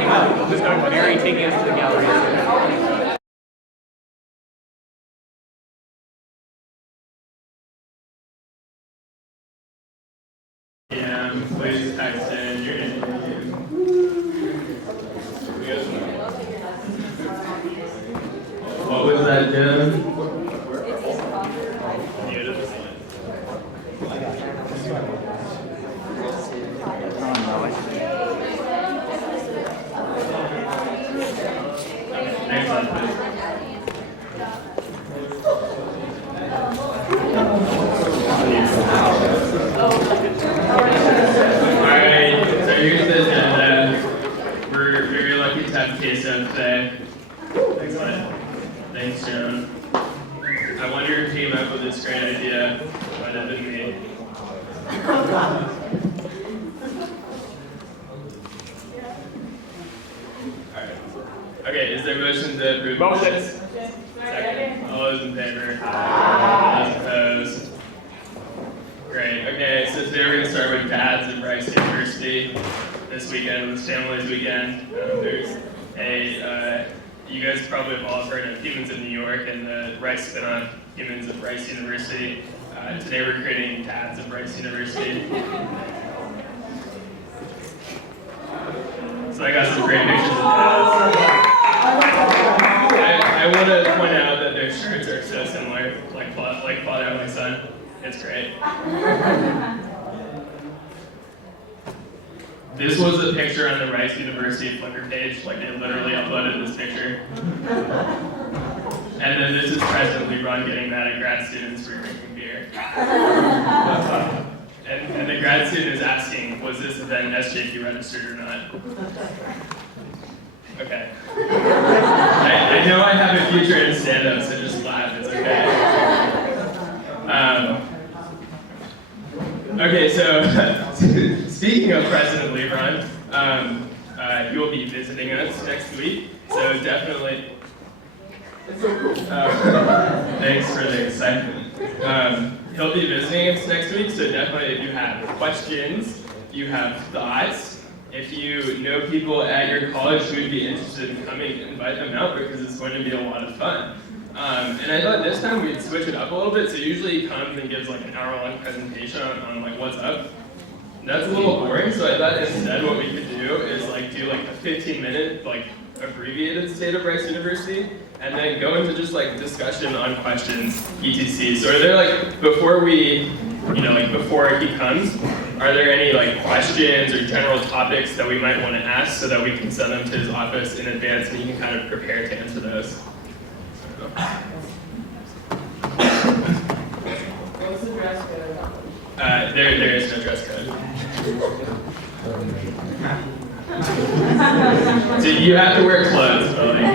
Just going to Mary taking us to the gallery. Yeah, please text in your interview. What was that, Jim? Alright, so here's the agenda. We're very lucky to have Queso today. Excellent. Thanks, Joan. I wonder who came up with this great idea. Might have been me. Alright. Okay, is there a motion to approve? Motion. Second. All those in favor? All those opposed? Great. Okay, so today we're going to start with dads at Rice University. This weekend was Families Weekend. There's you guys probably have all heard of Humans in New York and the Rice spin-off, Humans at Rice University. Today we're creating dads at Rice University. So I got some great pictures of dads. I want to point out that their shirts are so similar, like father and my son. It's great. This was a picture on the Rice University Flickr page, like they literally uploaded this picture. And then this is President Lebron getting mad at grad students for drinking beer. And the grad student is asking, was this event SJP registered or not? Okay. I know I have a future in stand-up, so just laugh, it's okay. Okay, so speaking of President Lebron, you'll be visiting us next week, so definitely. Thanks for the excitement. He'll be visiting us next week, so definitely if you have questions, you have thoughts, if you know people at your college who would be interested in coming, invite them out because it's going to be a lot of fun. And I thought this time we'd switch it up a little bit, so usually he comes and gives like an hour-long presentation on like what's up. That's a little boring, so I thought instead what we could do is like do like a 15-minute like abbreviated State of Rice University, and then go into just like discussion on questions, etc. So are there like, before we, before he comes, are there any like questions or general topics that we might want to ask so that we can send them to his office in advance and he can kind of prepare to answer those? What's the dress code? There is no dress code. So you have to wear clothes, but like,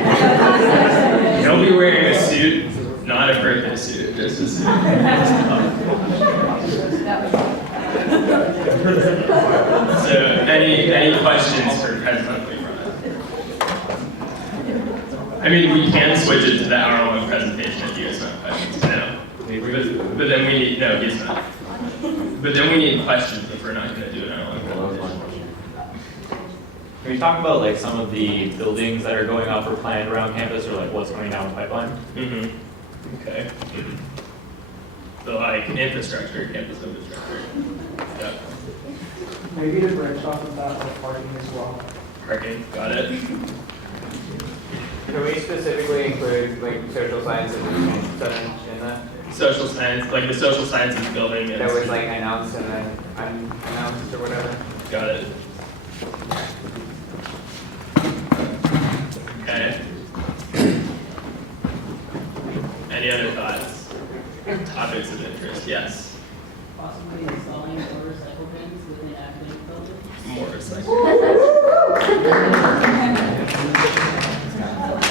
he'll be wearing a suit, not a birthday suit, just a suit. So any questions for President Lebron? I mean, we can switch it to the hour-long presentation if you guys have questions. No. But then we need, no, he's not. But then we need questions if we're not going to do an hour-long presentation. Can you talk about like some of the buildings that are going up or planned around campus, or like what's going down the pipeline? Mm-hmm. Okay. So like campus infrastructure. Yeah. Maybe to branch off of that, like parking as well. Parking, got it. Can we specifically include like social sciences and stuff in that? Social science, like the social sciences building. That was like announced and then unannounced or whatever? Got it. Okay. Any other thoughts? Topics of interest? Yes. Possibly installing more recycle bins within academic buildings. More recycling.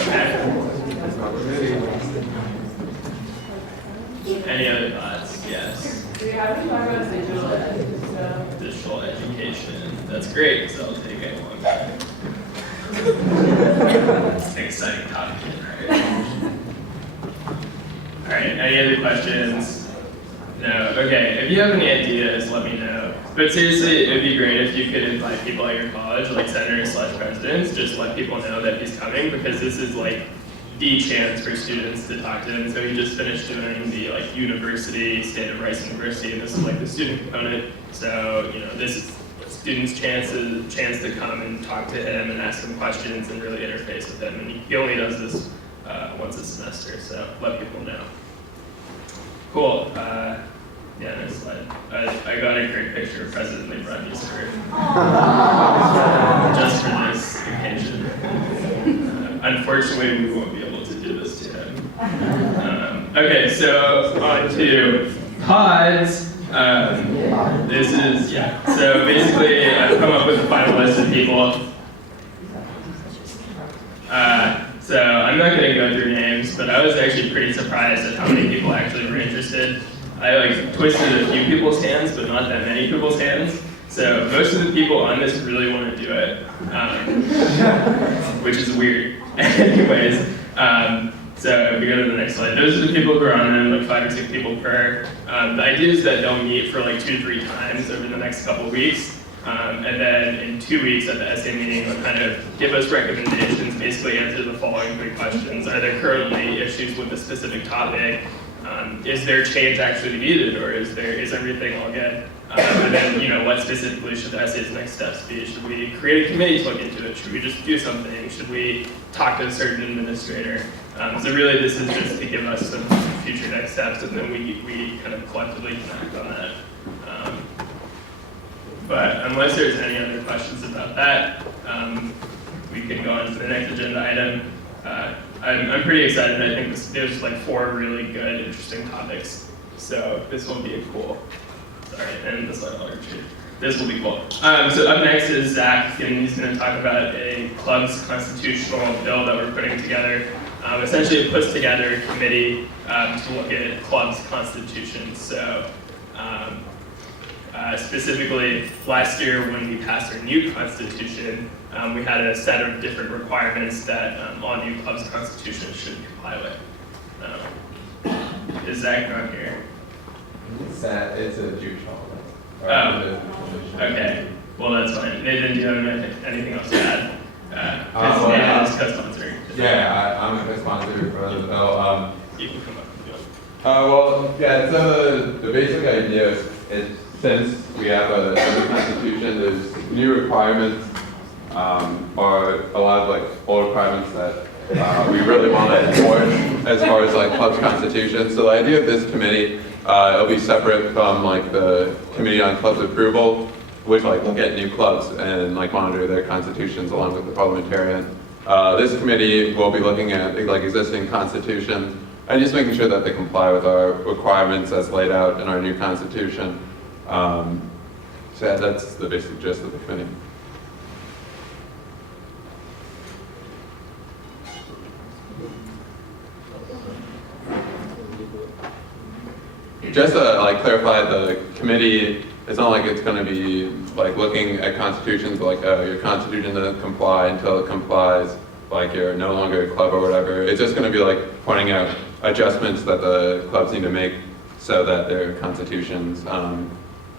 Okay. Any other thoughts? Yes. Do we have to talk about digital ed stuff? Digital education. That's great, so I'll take a long time. It's an exciting topic, right? All right, any other questions? No? Okay, if you have any ideas, let me know. But seriously, it'd be great if you could invite people at your college, like senators/presidents, just let people know that he's coming, because this is like the chance for students to talk to him. So he just finished doing the like university, State of Rice University, and this is like the student component. So, you know, this is students' chance to come and talk to him and ask him questions and really interface with him. And he only does this once a semester, so let people know. Cool. Yeah, next slide. I got a great picture of President LeBron Easter just for this occasion. Unfortunately, we won't be able to do this to him. Okay, so on to pods. This is, yeah. So basically, I've come up with a final list of people. So I'm not going to go through names, but I was actually pretty surprised at how many people actually were interested. I like twisted a few people's hands, but not that many people's hands. So most of the people on this really want to do it, which is weird. Anyways, so if we go to the next slide, those are the people who are on them, like 5 or 6 people per. The idea is that they'll meet for like 2 to 3 times over the next couple of weeks. And then in 2 weeks at the essay meeting, they'll kind of give us recommendations, basically answer the following 3 questions. Are there currently issues with a specific topic? Is there change actually needed, or is everything all good? And then, you know, what specifically should the essay's next steps be? Should we create a committee to look into it? Should we just do something? Should we talk to a certain administrator? So really, this is just to give us some future next steps, and then we kind of collectively can act on that. But unless there's any other questions about that, we can go on to the next agenda item. I'm pretty excited. I think there's like 4 really good, interesting topics. So this will be cool. Sorry, and this slide I'll retreat. This will be cool. So up next is Zach, and he's going to talk about a club's constitutional bill that we're putting together. Essentially, it puts together a committee to look at clubs' constitutions. So specifically, last year when we passed our new constitution, we had a set of different requirements that all new clubs' constitutions should comply with. Is Zach not here? It's a Jewish holiday. Oh, okay. Well, that's fine. Nathan, do you have anything else to add? Well, Nathan is co-sponsor. Yeah, I'm a co-sponsor for the bill. You can come up if you want. Well, yeah, so the basic idea is since we have a new constitution, there's new requirements, or a lot of like old requirements that we really want to enforce as far as like clubs constitution. So the idea of this committee, it'll be separate from like the committee on clubs approval, which like look at new clubs and like monitor their constitutions along with the parliamentarian. This committee will be looking at like existing constitutions and just making sure that they comply with our requirements as laid out in our new constitution. So yeah, that's the basic gist of the committee. Just to like clarify, the committee, it's not like it's going to be like looking at constitutions, but like your constitution doesn't comply until it complies, like you're no longer a club or whatever. It's just going to be like pointing out adjustments that the clubs need to make so that their constitutions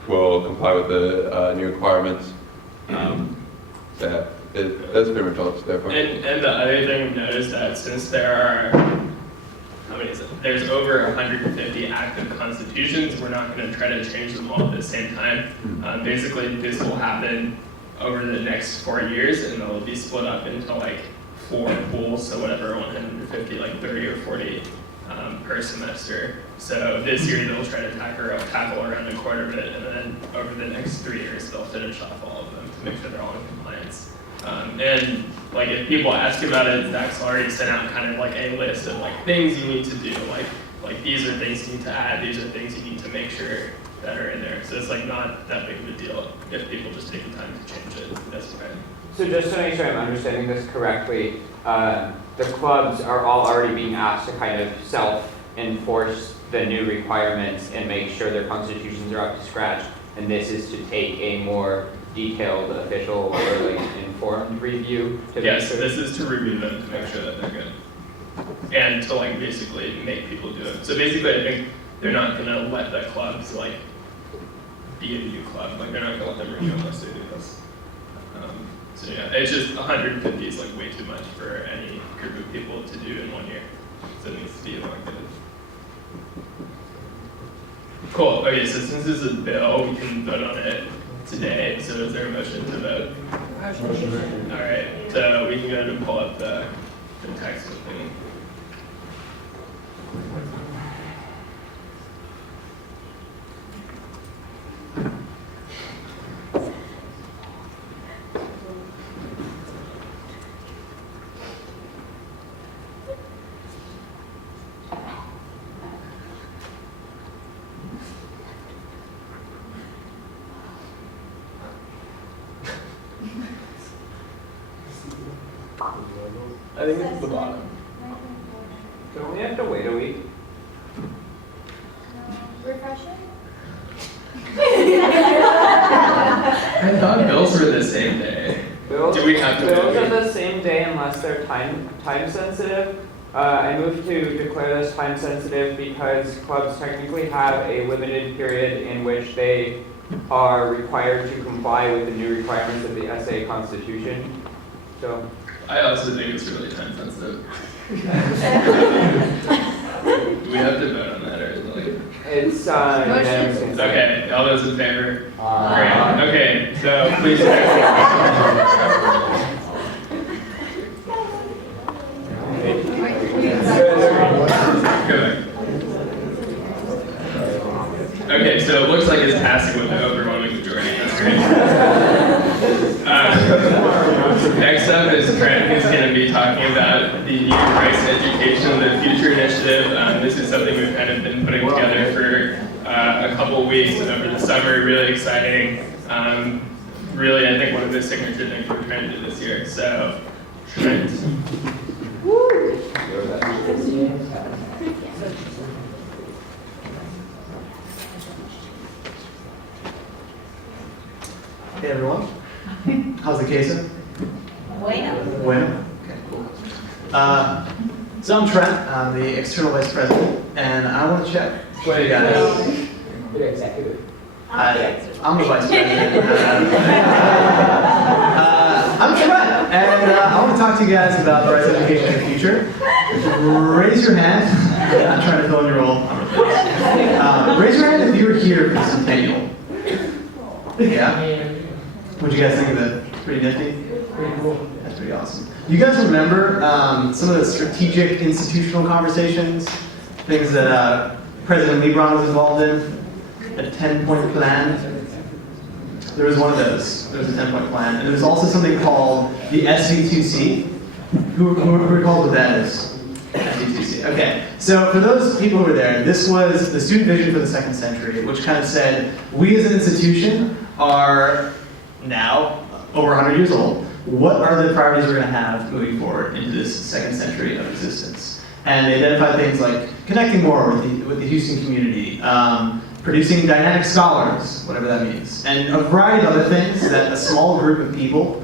will comply with the new requirements. So yeah, that's pretty much all it's there for. And the other thing we've noticed that since there are, how many is it? There's over 150 active constitutions, we're not going to try to change them all at the same time. Basically, this will happen over the next 4 years, and they'll be split up into like 4 pools, so whatever, 150, like 30 or 40 per semester. So this year they'll try to tackle around a quarter of it, and then over the next 3 years they'll finish off all of them to make sure they're all in compliance. And like if people ask about it, Zach's already sent out kind of like a list of like things you need to do, like these are things you need to add, these are things you need to make sure that are in there. So it's like not that big of a deal if people just take the time to change it. That's fine. So just to make sure I'm understanding this correctly, the clubs are all already being asked to kind of self-enforce the new requirements and make sure their constitutions are up to scratch, and this is to take a more detailed, official, or like informed review to make Yes, sure. this is to review them to make sure that they're good. And to like basically make people do it. So basically I think they're not gonna let the clubs like be in a new club. Like they're not gonna let them renew unless they do this. So yeah, it's just 150 is like way too much for any group of people to do in 1 year. So it needs to be elongated. Cool. Okay, so since this is a bill, we can vote on it today. So is there a motion to vote? All right. So we can go ahead and pull up the text thing. I think it's the bottom. Don't we have to wait a week? Refreshing? I thought bills were the same day. Bills, Do we have to bills wait? are the same day unless they're time sensitive. I moved to declare this time sensitive because clubs technically have a limited period in which they are required to comply with the new requirements of the SA Constitution. So, I also think it's really time sensitive. Do we have to vote on that or is it like? it's unanimous consent. Okay, all those in favor? Aye. Great. Okay, so please. Go back. Okay, so it looks like it's passing with an overwhelming majority. That's great. Next up is Trent, who's going to be talking about the New Price Education, the Future Initiative. This is something we've kind of been putting together for a couple of weeks and over the summer. Really exciting. Really, I think one of the signature things we're trying to do this year. So, Trent. Hey everyone, how's the queso? Bueno. Okay, cool. So I'm Trent, I'm the external vice president, and I want to check with you guys. I'm the vice president. I'm Trent, and I want to talk to you guys about the rights of education in the future. Raise your hand. I'm trying to fill in your role. Raise your hand if you were here for the centennial. Yeah? What'd you guys think of it? Pretty nifty? Pretty cool. That's pretty awesome. You guys remember some of the strategic institutional conversations? Things that President Lebron was involved in? A 10-point plan? There was one of those. There was a 10-point plan. And there was also something called the SV2C. Who recalls what that is? SV2C. Okay. So for those people who were there, this was the student vision for the second century, which kind of said, we as an institution are now over 100 years old. What are the priorities we're going to have moving forward into this second century of existence? And they identified things like connecting more with the Houston community, producing dynamic scholars, whatever that means, and a variety of other things that a small group of people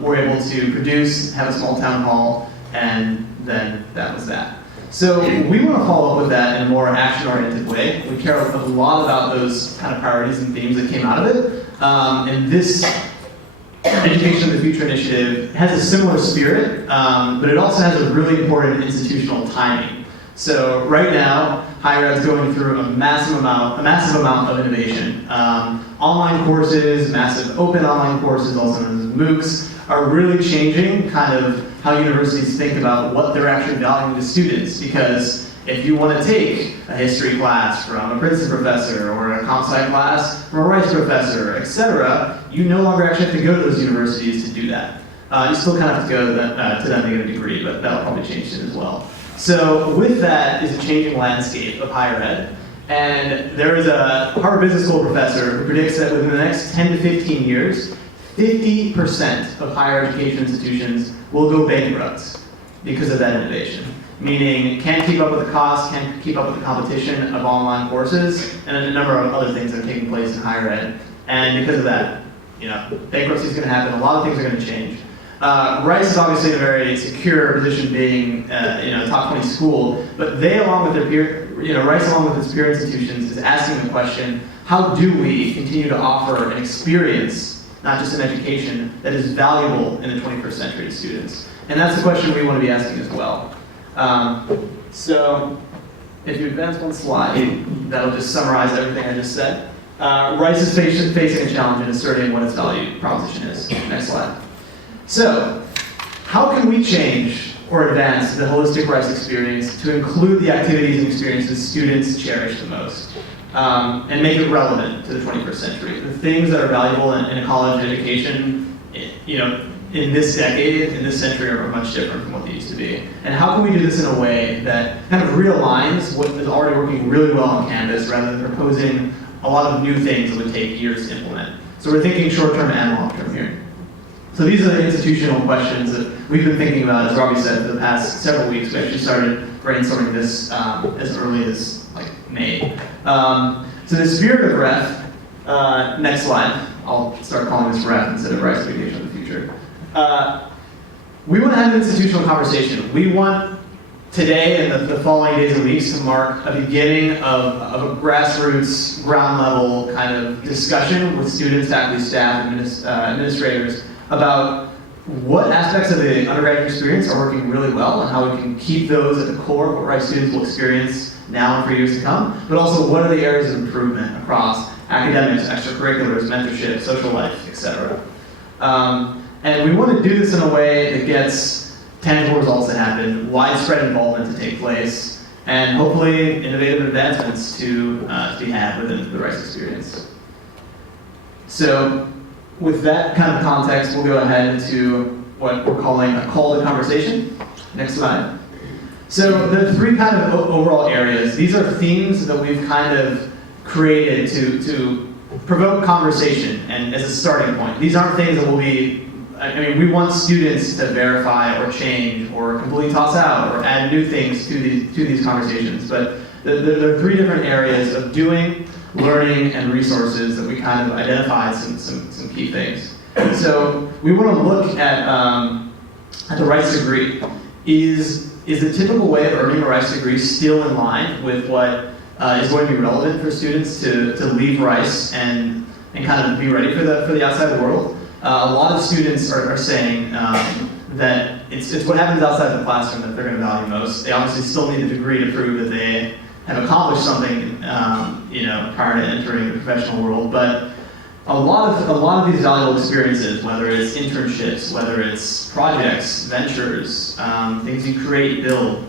were able to produce, have a small town hall, and then that was that. So we want to follow up with that in a more action-oriented way. We care a lot about those kind of priorities and themes that came out of it. And this Education of the Future initiative has a similar spirit, but it also has a really important institutional timing. So right now, higher ed is going through a massive amount of innovation. Online courses, massive open online courses, also known as MOOCs, are really changing kind of how universities think about what they're actually valuing to students. Because if you want to take a history class from a Princeton professor or a comp sci class from a Rice professor, etc., you no longer actually have to go to those universities to do that. You still kind of have to go to them to get a degree, but that'll probably change it as well. So with that is a changing landscape of higher ed. And there is a Harvard Business School professor who predicts that within the next 10 to 15 years, 50% of higher education institutions will go bankrupt because of that innovation. Meaning can't keep up with the cost, can't keep up with the competition of online courses, and a number of other things that are taking place in higher ed. And because of that, bankruptcy is going to happen, a lot of things are going to change. Rice is obviously in a very secure position, being a top 20 school, but they, along with their peer, Rice, along with its peer institutions, is asking the question: how do we continue to offer an experience, not just an education, that is valuable in the 21st century to students? And that's the question we want to be asking as well. So, if you advance one slide, that'll just summarize everything I just said. Rice is facing a challenge in asserting what its value proposition is. Next slide. So, how can we change or advance the holistic Rice experience to include the activities and experiences students cherish the most, and make it relevant to the 21st century? The things that are valuable in a college education, in this decade, in this century, are much different from what they used to be. And how can we do this in a way that kind of realigns what is already working really well on Canvas, rather than proposing a lot of new things that would take years to implement? So we're thinking short-term and long-term here. So these are the institutional questions that we've been thinking about, as Robbie said, for the past several weeks. We actually started brainstorming this as early as May. So the spirit of REF, next slide. I'll start calling this REF instead of Rice Education of the Future. We want to have an institutional conversation. We want today and the following days and weeks to mark a beginning of a grassroots, ground level kind of discussion with students, faculty, staff, administrators about what aspects of the undergraduate experience are working really well and how we can keep those at the core of what Rice students will experience now and for years to come, but also what are the areas of improvement across academics, extracurriculars, mentorship, social life, etc. And we want to do this in a way that gets tangible results to happen, widespread involvement to take place, and hopefully innovative advancements to be had within the Rice experience. So, with that kind of context, we'll go ahead to what we're calling a call to conversation. Next slide. So the three kind of overall areas, these are themes that we've kind of created to provoke conversation and as a starting point. These aren't things that will be, we want students to verify or change or completely toss out or add new things to these conversations. But there are three different areas of doing, learning, and resources that we kind of identified some key things. So we want to look at the Rice degree. Is the typical way of earning a Rice degree still in line with what is going to be relevant for students to leave Rice and kind of be ready for the outside world? A lot of students are saying that it's what happens outside the classroom that they're going to value most. They obviously still need a degree to prove that they have accomplished something, prior to entering the professional world. But a lot of these valuable experiences, whether it's internships, whether it's projects, ventures, things you create, build,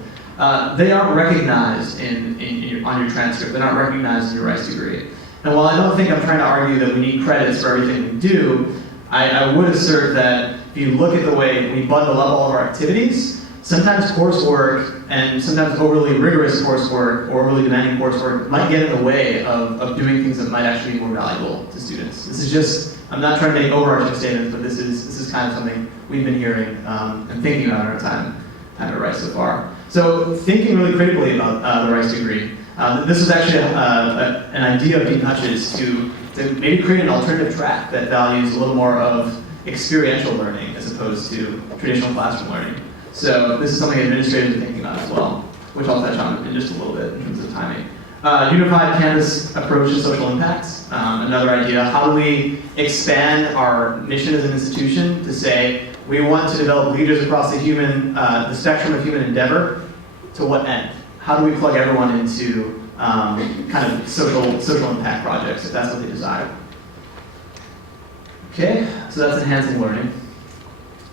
they aren't recognized on your transcript. They're not recognized in your Rice degree. And while I don't think I'm trying to argue that we need credits for everything we do, I would assert that if you look at the way we bundle up all of our activities, sometimes coursework and sometimes overly rigorous coursework or overly demanding coursework might get in the way of doing things that might actually be more valuable to students. This is just, I'm not trying to make overarching statements, but this is kind of something we've been hearing and thinking about in our time at Rice so far. So thinking really critically about the Rice degree, this was actually an idea of Dean Hutch's to maybe create an alternative track that values a little more of experiential learning as opposed to traditional classroom learning. So this is something administrators are thinking about as well, which I'll touch on in just a little bit in terms of timing. Unified Canvas approach to social impacts, another idea. How do we expand our mission as an institution to say we want to develop leaders across the spectrum of human endeavor? To what end? How do we plug everyone into kind of social impact projects if that's what they desire? Okay, so that's enhancing learning.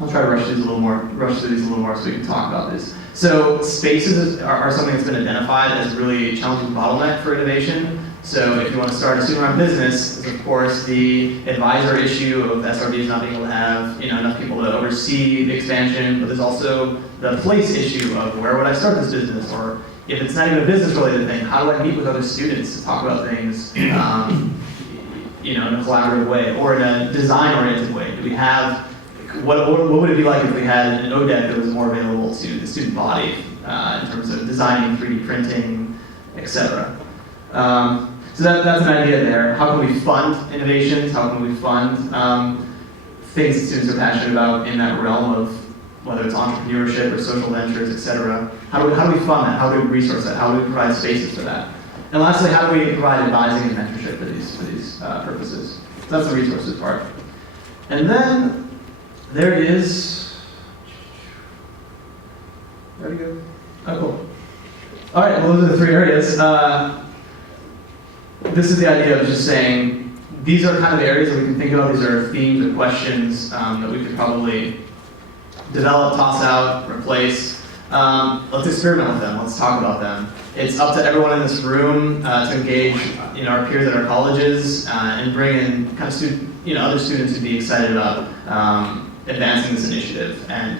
I'll try to rush through these a little more so we can talk about this. So spaces are something that's been identified as really a challenging bottleneck for innovation. So if you want to start a student-run business, there's of course the advisor issue of SRBs not being able to have enough people to oversee the expansion, but there's also the place issue of where would I start this business, or if it's not even a business-related thing, how do I meet with other students to talk about things in a collaborative way or in a design-oriented way? Do we have what would it be like if we had an ODEC that was more available to the student body in terms of designing, 3D printing, etc.? So that's an idea there. How can we fund innovations? How can we fund things that students are passionate about in that realm of whether it's entrepreneurship or social ventures, et cetera. How do we fund that? How do we resource that? How do we provide spaces for that? And lastly, how do we provide advising and mentorship for these purposes? So that's the resources part. And then there is. Very good. Oh, cool. All right. Well, those are the three areas. This is the idea of just saying these are kind of areas that we can think about. These are themes or questions that we could probably develop, toss out, replace. Let's experiment with them. Let's talk about them. It's up to everyone in this room to engage, our peers at our colleges and bring in kind of other students who'd be excited about advancing this initiative. And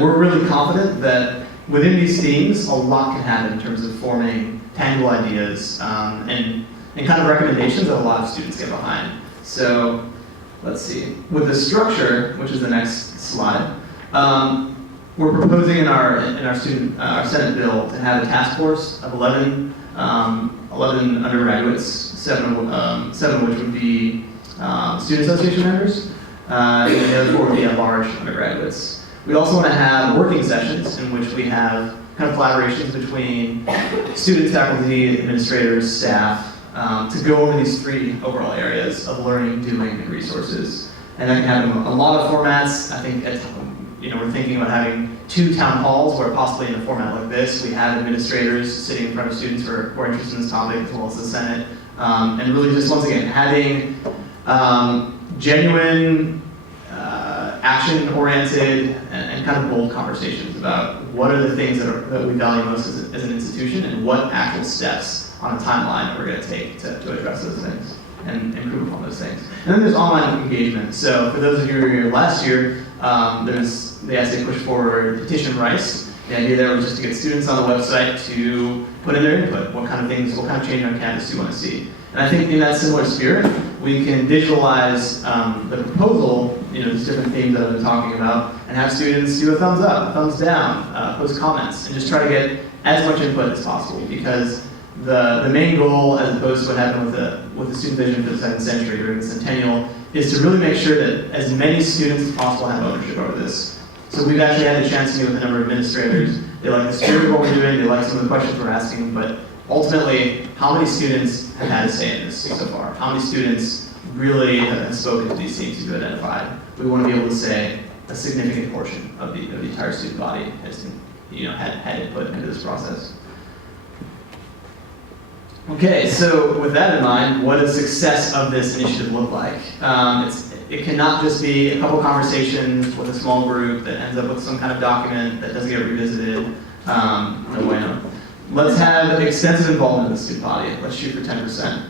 we're really confident that within these themes, a lot can happen in terms of forming tangible ideas and kind of recommendations that a lot of students get behind. So let's see. With the structure, which is the next slide, we're proposing in our Senate bill to have a task force of 11 undergraduates, seven of which would be student association members, and the other 4 would be at-large undergraduates. We also want to have working sessions in which we have kind of collaborations between students, faculty, administrators, staff, to go over these 3 overall areas of learning, doing, and resources. And that can happen in a lot of formats. I think we're thinking about having 2 town halls where possibly in a format like this, we have administrators sitting in front of students who are interested in this topic, as well as the Senate. And really just, once again, having genuine, action-oriented, and kind of bold conversations about what are the things that we value most as an institution, and what actual steps on a timeline we're going to take to address those things and improve upon those things. And then there's online engagement. So for those of you who were here last year, there's the essay Push Forward Petition Rice. The idea there was just to get students on the website to put in their input. What kind of change on campus do you want to see? And I think in that similar spirit, we can visualize the proposal, these different themes that I've been talking about, and have students do a thumbs up, a thumbs down, post comments, and just try to get as much input as possible. Because the main goal, as opposed to what happened with the student vision for the 2nd century during the centennial, is to really make sure that as many students as possible have ownership over this. So we've actually had a chance to meet with a number of administrators. They like the spirit of what we're doing, they like some of the questions we're asking, but ultimately, how many students have had a say in this so far? How many students really have spoken to these themes you've identified? We want to be able to say a significant portion of the entire student body has had input into this process. Okay, so with that in mind, what does success of this initiative look like? It cannot just be a couple conversations with a small group that ends up with some kind of document that doesn't get revisited. No bueno. Let's have extensive involvement in the student body. Let's shoot for 10%.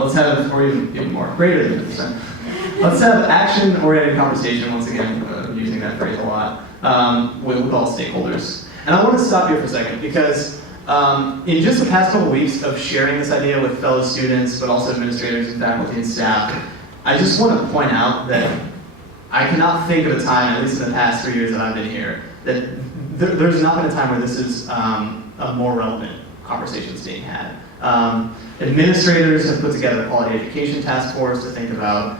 Let's have, or even more, greater than 10%. Let's have action-oriented conversation, once again, using that phrase a lot, with all stakeholders. And I want to stop here for a second, because in just the past couple weeks of sharing this idea with fellow students, but also administrators and faculty and staff, I just want to point out that I cannot think of a time, at least in the past 3 years that I've been here, that there's not been a time where this is a more relevant conversation that's being had. Administrators have put together a quality education task force to think about,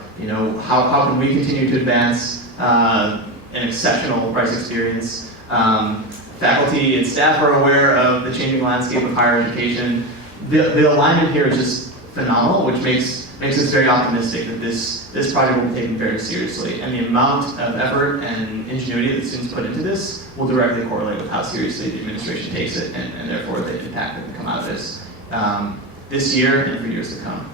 how can we continue to advance an exceptional Rice experience. Faculty and staff are aware of the changing landscape of higher education. The alignment here is just phenomenal, which makes us very optimistic that this project will be taken very seriously. And the amount of effort and ingenuity that students put into this will directly correlate with how seriously the administration takes it, and therefore the impact that can come out of this year and for years to come.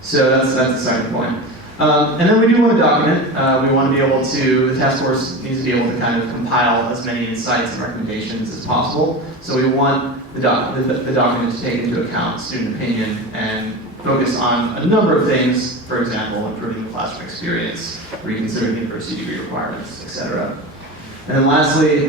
So that's the second point. And then we do want to document. We want to be able to, the task force needs to be able to kind of compile as many insights and recommendations as possible. So we want the document to take into account student opinion and focus on a number of things, for example, improving the classroom experience, reconsidering the university degree requirements, etc. And then lastly,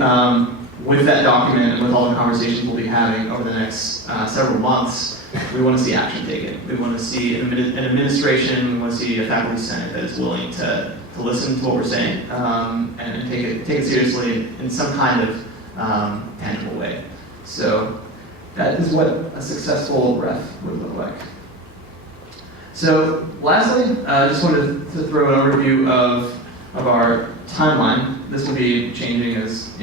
with that document and with all the conversations we'll be having over the next several months, we want to see action taken. We want to see an administration, we want to see a faculty senate that is willing to listen to what we're saying and take it seriously in some kind of tangible way. So that is what a successful REF would look like. So lastly, I just wanted to throw an overview of our timeline. This will be changing as,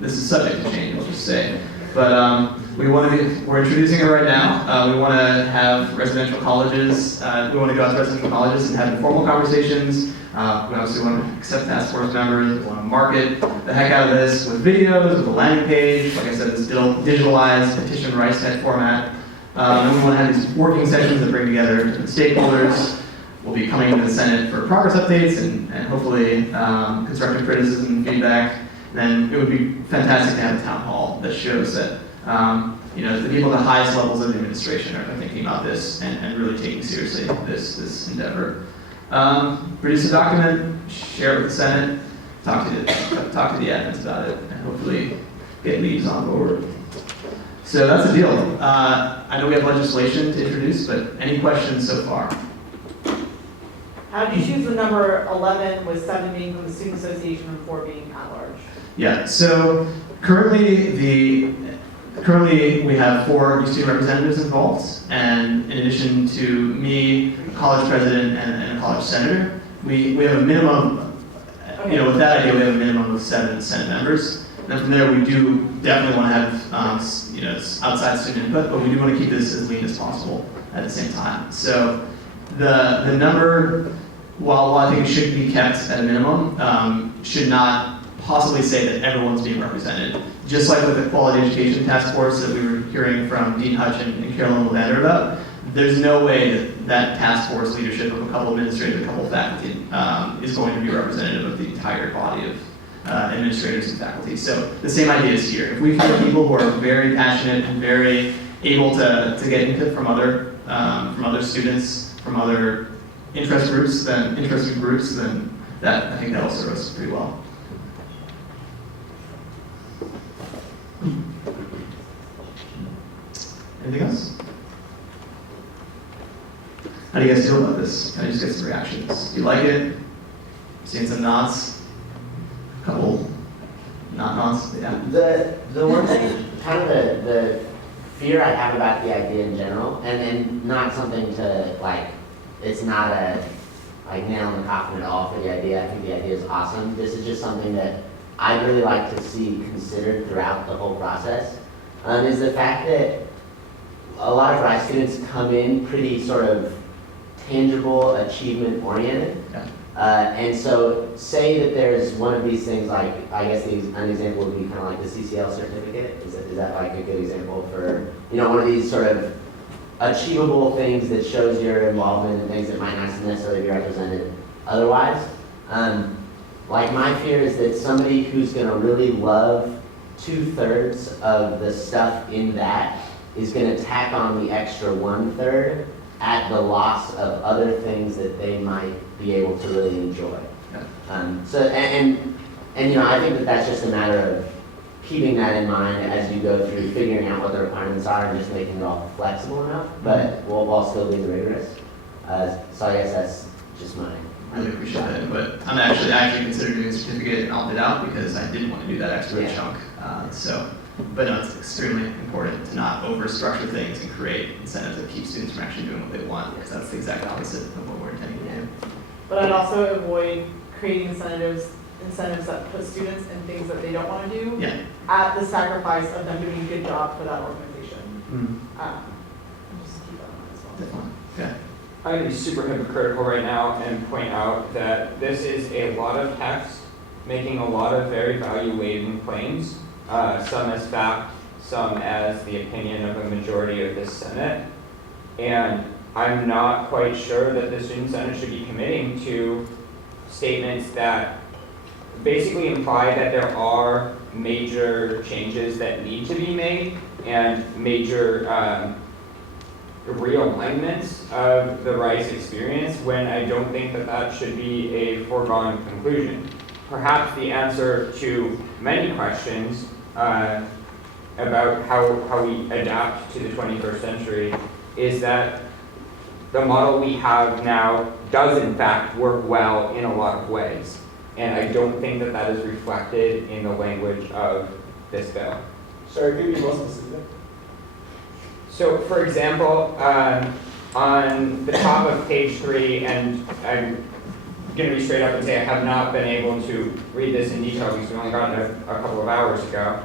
this is subject to change, I'll just say. But we're introducing it right now. We want to have residential colleges, we want to go out to residential colleges and have informal conversations. We obviously want to accept task force members, we want to market the heck out of this with videos, with a landing page, like I said, this digitalized petition rights type format. And we want to have these working sessions that bring together different stakeholders. We'll be coming into the Senate for progress updates and hopefully constructive criticism and feedback. Then it would be fantastic to have a town hall that shows that the people at the highest levels of the administration are thinking about this and really taking seriously this endeavor. Produce a document, share it with the Senate, talk to the admins about it, and hopefully get leads on board. So that's the deal. I know we have legislation to introduce, but any questions so far? How did you choose the number 11 with 7 being from the Student Association and 4 being at large? Yeah, so currently we have 4 student representatives involved, and in addition to me, a college president, and a college senator, we have a minimum, with that idea, we have a minimum of 7 Senate members. And then from there, we do definitely want to have, outside student input, but we do want to keep this as lean as possible at the same time. So the number, while I think it should be kept at a minimum, should not possibly say that everyone's being represented. Just like with the Quality Education Task Force that we were hearing from Dean Hutch and Carolyn Levander about, there's no way that task force leadership of a couple administrators, a couple faculty, is going to be representative of the entire body of administrators and faculty. So the same idea is here. If we can get people who are very passionate and very able to get input from other students, from other interested groups, then that I think that'll serve us pretty well. Anything else? How do you guys feel about this? Can I just get some reactions? Do you like it? Seeing some nods? A couple not nods? Yeah. The one thing, kind of the fear I have about the idea in general, and not something to it's not a nail in the coffin at all for the idea. I think the idea is awesome. This is just something that I'd really like to see considered throughout the whole process, is the fact that a lot of RISE students come in pretty sort of tangible, achievement oriented. Yeah. And so say that there's one of these things, like, I guess an example would be kind of like the CCL certificate. Is that like a good example for, one of these sort of achievable things that shows your involvement in things that might not necessarily be represented otherwise? My fear is that somebody who's going to really love 2/3 of the stuff in that is going to tack on the extra 1/3 at the loss of other things that they might be able to really enjoy. Yeah. I think that that's just a matter of keeping that in mind as you go through figuring out what the requirements are and just making it all flexible enough, but while still being rigorous. So I guess that's just my. Really appreciate that, but I actually considered doing a certificate and opted out because I didn't want to do that extra chunk. But no, it's extremely important to not over-structure things and create incentives that keep students from actually doing what they want, because that's the exact opposite of what we're intending to do. But I'd also avoid creating incentives that put students in things that they don't want to do at the sacrifice of them doing a good job for that organization. Just keep that in mind as well. Definitely. Okay. I'm going to be super hypocritical right now and point out that this is a lot of text making a lot of very value-laden claims, some as fact, some as the opinion of a majority of the Senate. And I'm not quite sure that the Student Senate should be committing to statements that basically imply that there are major changes that need to be made and major realignments of the RISE experience, when I don't think that that should be a foregone conclusion. Perhaps the answer to many questions about how we adapt to the 21st century is that the model we have now does in fact work well in a lot of ways. And I don't think that that is reflected in the language of this bill. Sorry, could you be more specific? So, for example, On the top of page 3, and I'm gonna be straight up and say I have not been able to read this in detail because we only got it a couple of hours ago.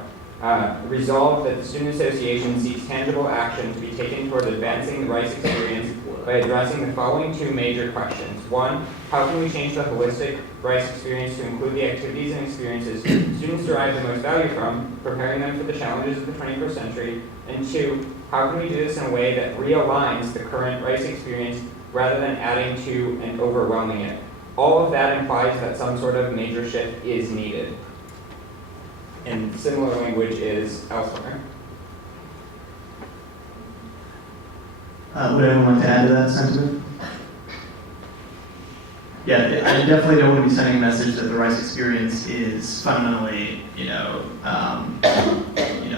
Resolve that the Student Association seeks tangible action to be taken toward advancing the Rice experience by addressing the following 2 major questions. 1, how can we change the holistic Rice experience to include the activities and experiences students derive the most value from, preparing them for the challenges of the 21st century? And 2, how can we do this in a way that realigns the current Rice experience rather than adding to and overwhelming it? All of that implies that some sort of major shift is needed. And similar language is elsewhere. Would anyone like to add to that sentiment? Yeah, I definitely don't want to be sending a message that the Rice experience is fundamentally,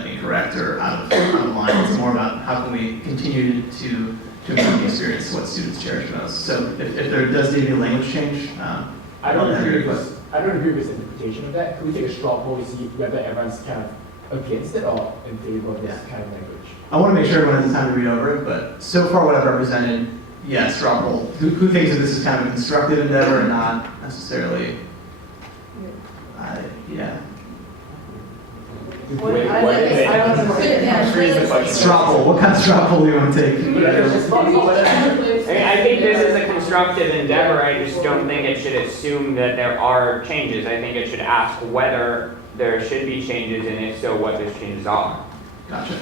incorrect or out of line. It's more about how can we continue to improve the experience, what students cherish most. So if there does need to be a language change, I don't have agree any with I don't agree with this interpretation of that. Could we take a straw poll to see whether everyone's kind of against it or in favor of this kind of language? I want to make sure everyone has time to read over it, but so far what I've represented, yeah, straw poll. Who thinks that this is kind of a constructive endeavor and not necessarily, yeah. I don't know. Straw poll, what kind of straw poll do you want to take? I think this is a constructive endeavor. I just don't think it should assume that there are changes. I think it should ask whether there should be changes, and if so, what those changes are. Gotcha.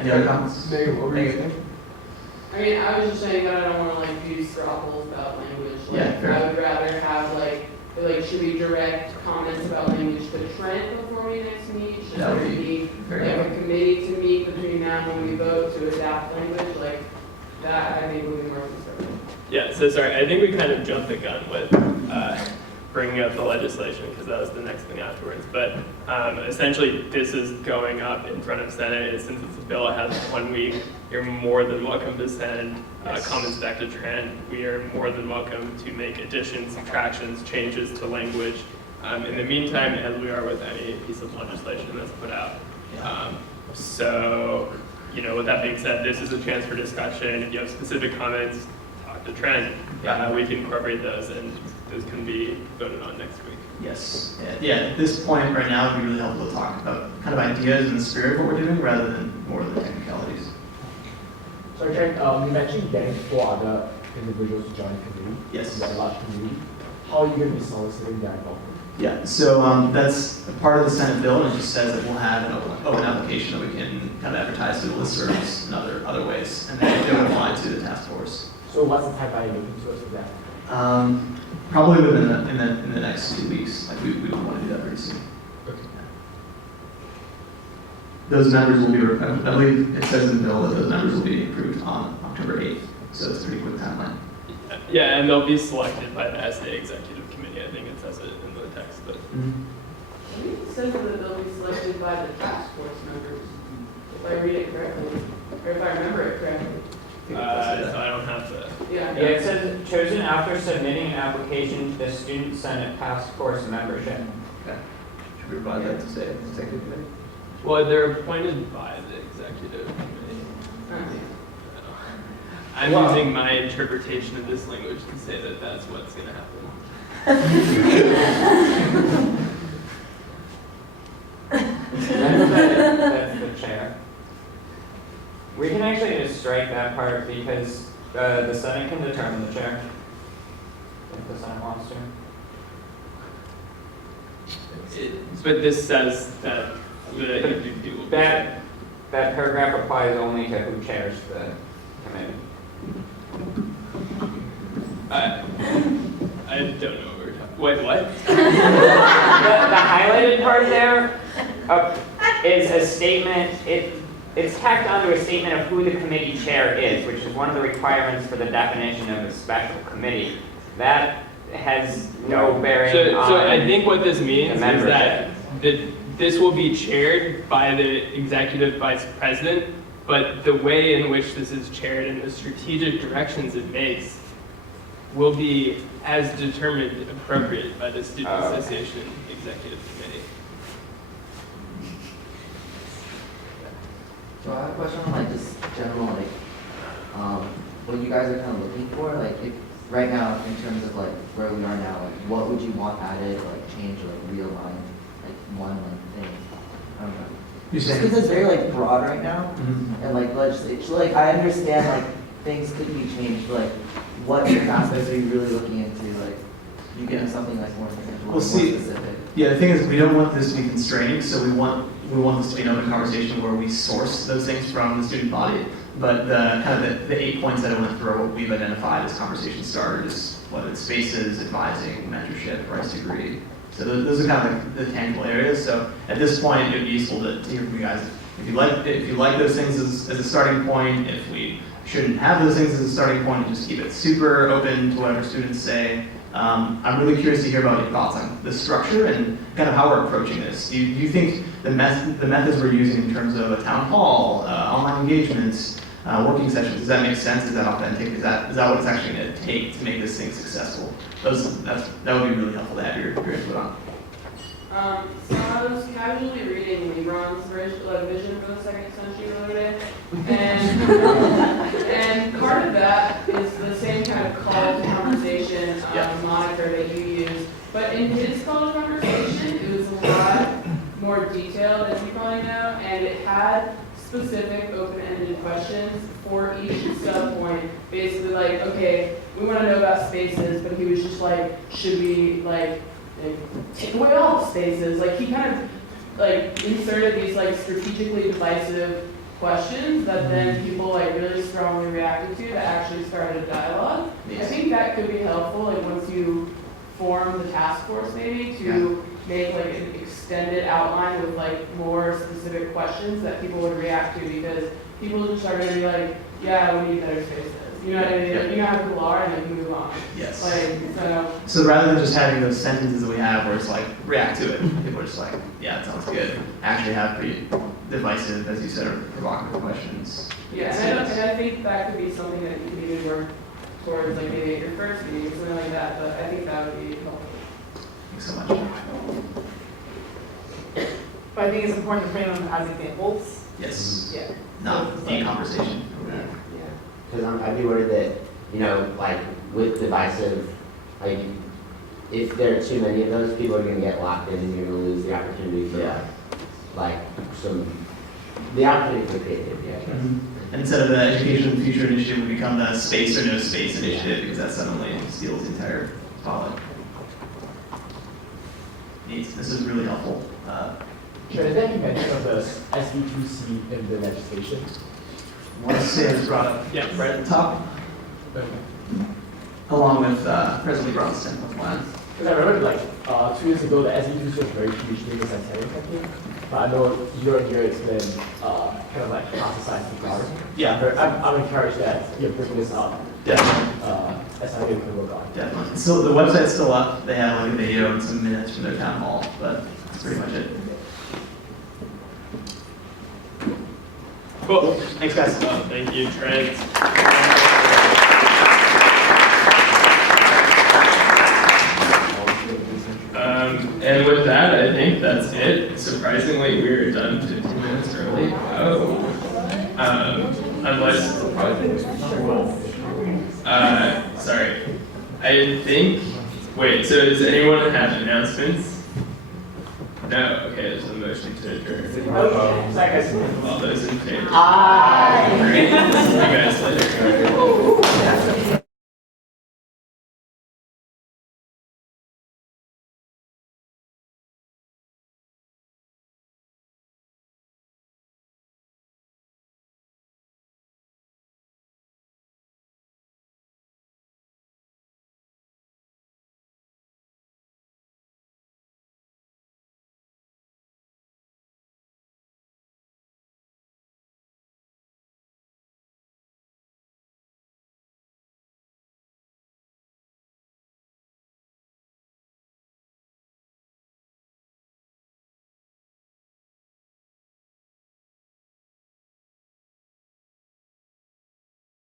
Any other comments? Megan, what were you saying? I mean, I was just saying that I don't want to like use straw polls about language. Like, Yeah, fair. I would rather have like should we direct comments about language to Trent before we next meet? Should That would there be be very like good. a committee to meet between now and when we vote to adapt language? Like that, I think would be more conservative. Yeah, so sorry, I think we kind of jumped the gun with bringing up the legislation because that was the next thing afterwards. But essentially, this is going up in front of Senate. And since it's a bill, it has 1 week. You're more than welcome to send comments back to Trent. We are more than welcome to make additions, subtractions, changes to language. In the meantime, as we are with any piece of legislation that's put out. So, with that being said, this is a chance for discussion. If you have specific comments, talk to Trent. We can incorporate those, and those can be voted on next week. Yes. Yeah, at this point right now, it would be really helpful to talk about kind of ideas and the spirit of what we're doing rather than more of the technicalities. So Trent, you mentioned getting 4 other individuals to join the committee. Yes. A large committee. How are you going to be soliciting their involvement? Yeah, so that's a part of the Senate bill, and it just says that we'll have an open application that we can kind of advertise through listservs and other ways, and then they would apply to the task force. So what's the timeline you're looking towards for that? Probably within in the next 2 weeks. Like we would want to do that pretty soon. Okay. Those members will be, I believe it says in the bill that those members will be approved on October 8th, so it's a pretty quick timeline. Yeah, and they'll be selected by the SA Executive Committee. I think it says it in the text. But I think it says that they'll be selected by the task force members, if I read it correctly, or if I remember it correctly. so I don't have to. Yeah. Yeah, it says chosen after submitting an application to the Student Senate Task Force membership. Okay. Should we provide that to say executive committee? Well, they're appointed by the Executive Committee. I'm using my interpretation of this language to say that that's what's going to happen. That's the chair. We can actually just strike that part because the Senate can determine the chair if the Senate wants to. But this says that the That paragraph applies only to who chairs the committee. I don't know what we're talking. Wait, what? The highlighted part there is a statement. It's tacked onto a statement of who the committee chair is, which is one of the requirements for the definition of a special committee. That has no bearing on. So I think what this means is membership. that this will be chaired by the executive vice president, but the way in which this is chaired and the strategic directions it makes will be as determined appropriate by the Student Association Executive Committee. So I have a question on like just general what you guys are kind of looking for? Like, if right now, in terms of like where we are now, like what would you want added, or like change, or like realign, like one like thing? I don't know. You're Just saying? because it's very like broad right now, Mhm. and like legislature, like I understand like things could be changed, but like what aspects are you really looking into? Like, you give me something like more tangible, Well, more see, specific. Yeah, the thing is, we don't want this to be constraining, so we want this to be an open conversation where we source those things from the student body. But the kind of the 8 points that I want to throw, we've identified as conversation starters, whether it's spaces, advising, mentorship, rights to agree. So those are kind of like the tangible areas. So at this point, it would be useful to hear from you guys. If you like those things as a starting point, if we shouldn't have those things as a starting point, and just keep it super open to whatever students say. I'm really curious to hear about your thoughts on the structure and kind of how we're approaching this. Do you think the methods we're using in terms of a town hall, online engagements, working sessions, does that make sense? Is that authentic? Is that what it's actually going to take to make this thing successful? That would be really helpful to have your input on. So I was casually reading Lebron's vision for the second century the other day, and part of that is the same kind of call to conversation moniker that you use. But in his call to conversation, it was a lot more detailed, as you probably know, and it had specific open-ended questions for each sub-point. Basically, like, okay, we want to know about spaces, but he was just like, should we like take away all the spaces? Like, he kind of like inserted these like strategically divisive questions that then people like really strongly reacted to that actually started a dialogue. I think that could be helpful, like once you form the task force maybe to make like an extended outline with like more specific questions that people would react to, because people just are going to be like, yeah, we need better spaces. You know what I mean? Like, you know how people are, and then move on. Yes. Like, So rather than just having those sentences that we have where it's like, react to it, people are just like, yeah, it sounds good. Actually have pretty divisive, as you said, or provocative questions. yeah, and I think that could be something that you could even work towards, like maybe at your first meeting or something like that, but I think that would be helpful. Thanks so much. But I think it's important to frame them as examples. Yes. Yeah. Not the conversation. Yeah, because I'd be worried that, you know, like with divisive, like if there are too many of those, people are going to get locked in and you're going to lose the opportunity for like the opportunity for creativity, I guess. And instead of the Education in the Future initiative, would become the Space or No Space initiative, because that suddenly steals the entire spotlight. Neat. This is really helpful. Sure, is there any mention of the SB2C in the legislation? Want to say it was brought up, right at the top, along with President Brown's 10th plan. Because I remember like 2 years ago, the SB2C was very huge during the Centennial campaign. But I know year on year it's been kind of like ostracized and guarded. Yeah. I'm encouraged that you're bringing this up. Definitely. As something we can work on. Definitely. So the website's still up. They have like a video and some minutes from their town hall, but that's pretty much it. Cool. Thanks, guys. Thank you, Trent. And with that, I think that's it. Surprisingly, we're done 15 minutes early. Unless, sorry. I think, wait, so does anyone have announcements? No, okay, there's a motion to adjourn. All those in favor? Aye. Great, see you guys later.